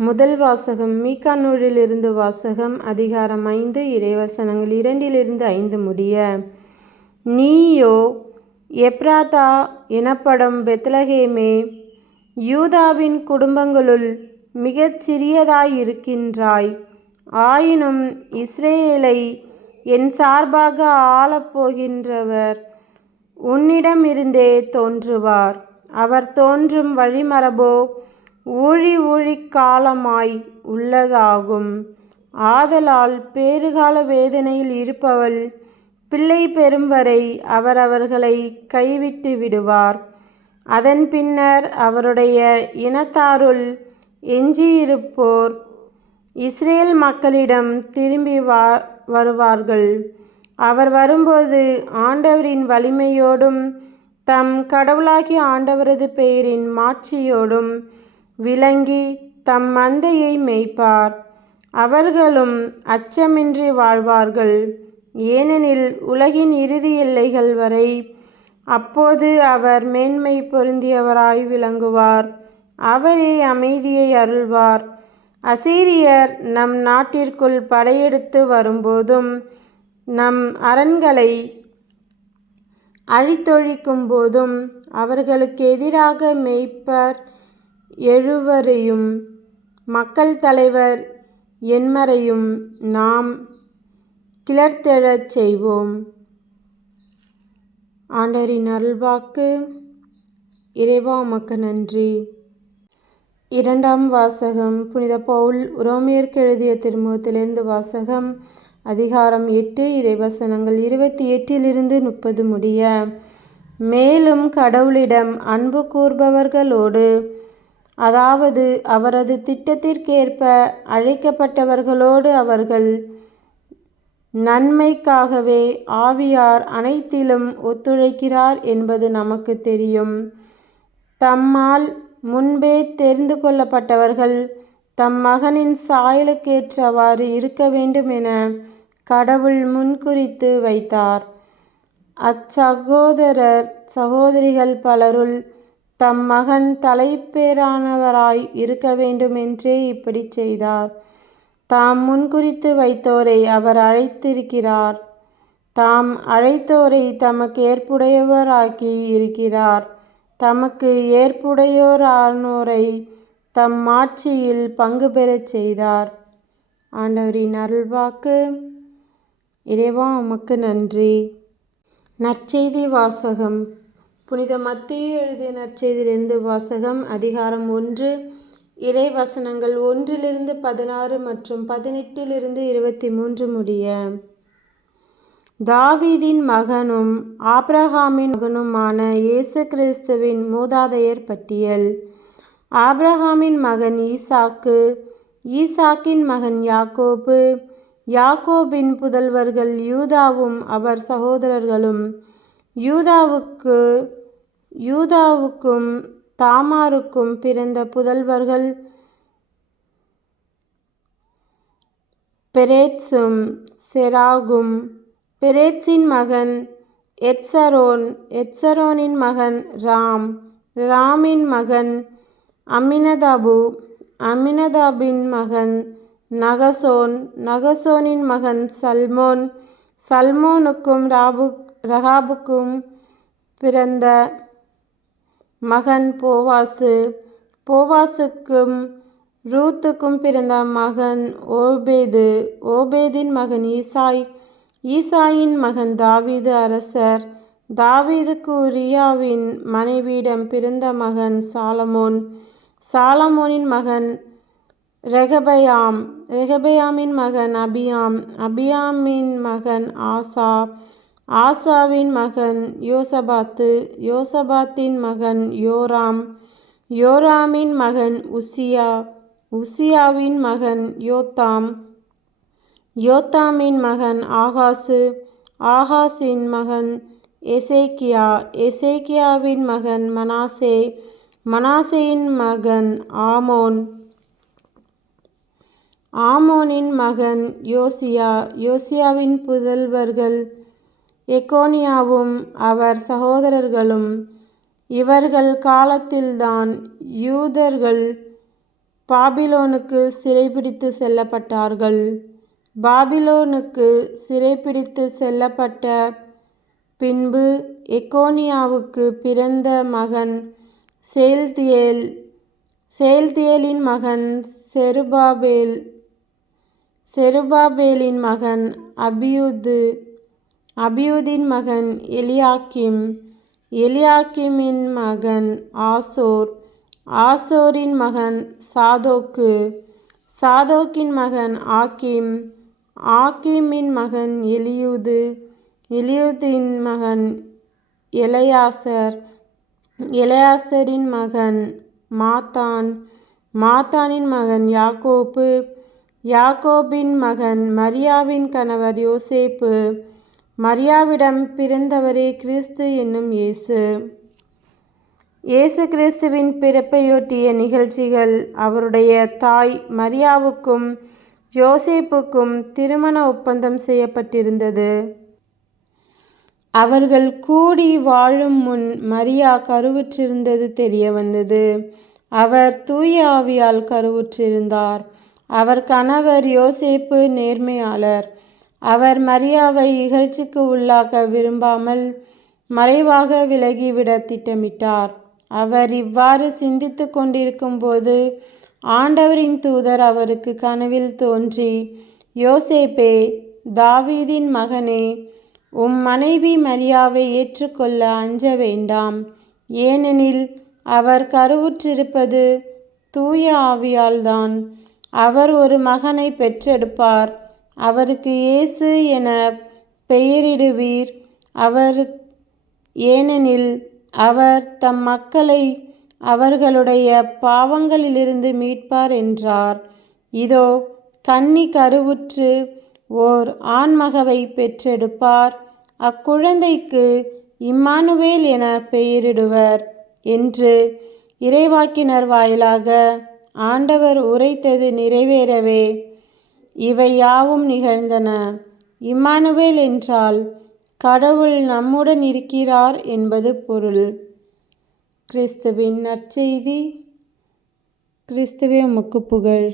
முதல் வாசகம் மீகா நூலிலிருந்து வாசகம் அதிகாரம் ஐந்து இறைவசனங்கள் இரண்டிலிருந்து ஐந்து முடிய நீயோ எப்ராதா எனப்படும் பெத்லகேமே யூதாவின் குடும்பங்களுள் மிகச் சிறியதாயிருக்கின்றாய் ஆயினும் இஸ்ரேலை என் சார்பாக ஆளப்போகின்றவர் உன்னிடமிருந்தே தோன்றுவார். அவர் தோன்றும் வழிமரபோ ஊழி ஊழிக்காலமாய் உள்ளதாகும். ஆதலால் பேறுகால வேதனையில் இருப்பவள் பிள்ளை பெறும் வரை அவர் அவர்களை கைவிட்டு விடுவார். அதன் பின்னர் அவருடைய இனத்தாருள் எஞ்சியிருப்போர் இஸ்ரேல் மக்களிடம் திரும்பி வா வருவார்கள். அவர் வரும்போது ஆண்டவரின் வலிமையோடும் தம் கடவுளாகிய ஆண்டவரது பெயரின் மாட்சியோடும் விளங்கி தம் மந்தையை மேய்ப்பார். அவர்களும் அச்சமின்றி வாழ்வார்கள். ஏனெனில் உலகின் இறுதி எல்லைகள் வரை அப்போது அவர் மேன்மை பொருந்தியவராய் விளங்குவார். அவரே அமைதியை அருள்வார். அசீரியர் நம் நாட்டிற்குள் படையெடுத்து வரும்போதும் நம் அரண்களை அழித்தொழிக்கும் போதும் அவர்களுக்கு எதிராக மெய்ப்பர் எழுவரையும் மக்கள் தலைவர் என்மரையும் நாம் கிளர்த்தெழச் செய்வோம். ஆண்டரின் அருள்வாக்கு இறைவா உமக்கு நன்றி. இரண்டாம் வாசகம் புனித பவுல் உரோமியர்க்கு எழுதிய திருமுகத்திலிருந்து வாசகம் அதிகாரம் எட்டு இறைவசனங்கள் இருபத்தி எட்டிலிருந்து முப்பது முடிய மேலும் கடவுளிடம் அன்பு கூர்பவர்களோடு அதாவது அவரது திட்டத்திற்கேற்ப அழைக்கப்பட்டவர்களோடு அவர்கள் நன்மைக்காகவே ஆவியார் அனைத்திலும் ஒத்துழைக்கிறார் என்பது நமக்கு தெரியும். தம்மால் முன்பே தெரிந்து கொள்ளப்பட்டவர்கள் தம் மகனின் சாயலுக்கேற்றவாறு இருக்க வேண்டும் என கடவுள் முன்குறித்து வைத்தார். அச்சகோதரர் சகோதரிகள் பலருள் தம் மகன் தலைப்பேரானவராய் இருக்க வேண்டும் என்றே இப்படி செய்தார். தாம் முன்குறித்து வைத்தோரை அவர் அழைத்திருக்கிறார். தாம் அழைத்தோரை தமக்கு ஏற்புடையவராக்கி இருக்கிறார். தமக்கு ஏற்புடையோரானோரை தம் ஆட்சியில் பங்கு பெறச் செய்தார். ஆண்டவரின் அருள்வாக்கு. இறைவா உமக்கு நன்றி. நற்செய்தி வாசகம். புனித மத்திய எழுதிய நற்செய்தியிலிருந்து வாசகம் அதிகாரம் ஒன்று இறை வசனங்கள் ஒன்றிலிருந்து பதினாறு மற்றும் பதினெட்டிலிருந்து இருபத்தி மூன்று முடிய. தாவீதின் மகனும் ஆப்ரஹாமின் மகனுமான இயேசு கிறிஸ்துவின் மூதாதையர் பட்டியல். ஆப்ரஹாமின் மகன் ஈசாக்கு ஈசாக்கின் மகன் யாக்கோபு யாக்கோபின் புதல்வர்கள் யூதாவும் அவர் சகோதரர்களும் யூதாவுக்கு யூதாவுக்கும் தாமாருக்கும் பிறந்த புதல்வர்கள் பெரேட்ஸும் செராகும். பெரேட்ஸின் மகன் எட்சரோன் எட்சரோனின் மகன் ராம். ராமின் மகன் அமினதாபு அமினதாபின் மகன் நகசோன். நகசோனின் மகன் சல்மோன். சல்மோனுக்கும் ராபு ரகாபுக்கும் பிறந்த மகன் போவாசு. போவாசுக்கும் ரூத்துக்கும் பிறந்த மகன் ஓபேது. ஓபேதின் மகன் ஈசாய். ஈசாயின் மகன் தாவீது அரசர். தாவீதுக்கு உரியாவின் மனைவியிடம் பிறந்த மகன் சாலமோன். சாலமோனின் மகன் ரெகபயாம். ரெகபயாமின் மகன் அபியாம். அபியாமின் மகன் ஆசா. ஆசாவின் மகன் யோசபாத்து யோசபாத்தின் மகன் யோராம் யோராமின் மகன் உசியா உசியாவின் மகன் யோத்தாம் யோத்தாமின் மகன் ஆகாசு ஆகாசின் மகன் எசேக்கியா எசேக்கியாவின் மகன் மனாசே மனாசேயின் மகன் ஆமோன். ஆமோனின் மகன் யோசியா யோசியாவின் புதல்வர்கள் எக்கோனியாவும் அவர் சகோதரர்களும் இவர்கள் காலத்தில்தான் யூதர்கள் பாபிலோனுக்கு சிறைபிடித்து செல்லப்பட்டார்கள். பாபிலோனுக்கு சிறைபிடித்து செல்லப்பட்ட பின்பு எக்கோனியாவுக்கு பிறந்த மகன் செயல்தியேல் செயல்தியேலின் மகன் செருபாபேல் செருபாபேலின் மகன் அபியூது அபியூதின் மகன் எலியாக்கிம். எலியாக்கிமின் மகன் ஆசோர். ஆசோரின் மகன் சாதோக்கு. சாதோக்கின் மகன் ஆக்கிம். ஆக்கிமின் மகன் எலியூது. எலியூதின் மகன் எலையாசர். எலையாசரின் மகன் மாத்தான். மாத்தானின் மகன் யாக்கோப்பு. யாக்கோபின் மகன் மரியாவின் கணவர் யோசேப்பு. மரியாவிடம் பிறந்தவரே கிறிஸ்து என்னும் இயேசு. இயேசு கிறிஸ்துவின் பிறப்பையொட்டிய நிகழ்ச்சிகள் அவருடைய தாய் மரியாவுக்கும் யோசேப்புக்கும் திருமண ஒப்பந்தம் செய்யப்பட்டிருந்தது. அவர்கள் கூடி வாழும் முன் மரியா கருவுற்றிருந்தது தெரிய வந்தது. அவர் தூய ஆவியால் கருவுற்றிருந்தார். அவர் கணவர் யோசேப்பு நேர்மையாளர். அவர் மரியாவை இகழ்ச்சிக்கு உள்ளாக்க விரும்பாமல் மறைவாக விலகிவிட திட்டமிட்டார். அவர் இவ்வாறு சிந்தித்து கொண்டிருக்கும்போது ஆண்டவரின் தூதர் அவருக்கு கனவில் தோன்றி யோசேப்பே தாவீதின் மகனே உம் மனைவி மரியாவை ஏற்றுக்கொள்ள அஞ்ச வேண்டாம். ஏனெனில் அவர் கருவுற்றிருப்பது தூய ஆவியால்தான் அவர் ஒரு மகனை பெற்றெடுப்பார். அவருக்கு இயேசு என பெயரிடுவீர். அவர் ஏனெனில் அவர் தம் மக்களை அவர்களுடைய பாவங்களிலிருந்து மீட்பார் என்றார். இதோ கன்னி கருவுற்று ஓர் ஆண்மகவை பெற்றெடுப்பார். அக்குழந்தைக்கு இம்மானுவேல் என பெயரிடுவர் என்று இறைவாக்கினர் வாயிலாக ஆண்டவர் உரைத்தது நிறைவேறவே. இவை யாவும் நிகழ்ந்தன. இம்மானுவேல் என்றால் கடவுள் நம்முடன் இருக்கிறார் என்பது பொருள். கிறிஸ்துவின் நற்செய்தி கிறிஸ்துவே உமக்கு புகழ்